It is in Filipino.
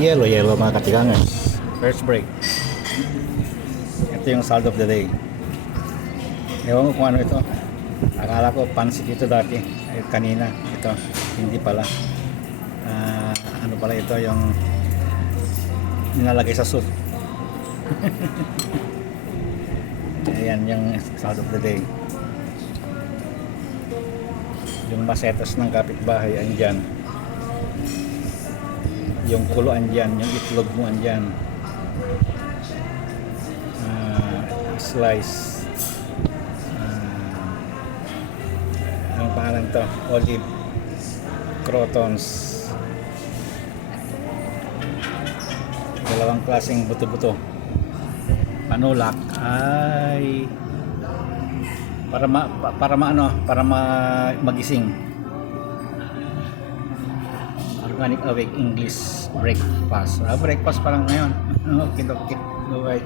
Yellow mga katigangan. First break. Ito yung salt of the day. Ewan ko kung ano ito. Akala ko pansit ito dati. Kanina. Ito. Hindi pala. Ano pala ito yung nilalagay sa soup. Ayan yung salt of the day. Yung masetas ng kapitbahay andyan. Yung kulo andyan. Yung itlog mo andyan. Slice. Ang pangalan to? Olive. Crotons. Dalawang klaseng buto-buto. Panulak ay para magising. Organic Awake English breakfast. Breakfast pa lang ngayon. Kinokit. Bye.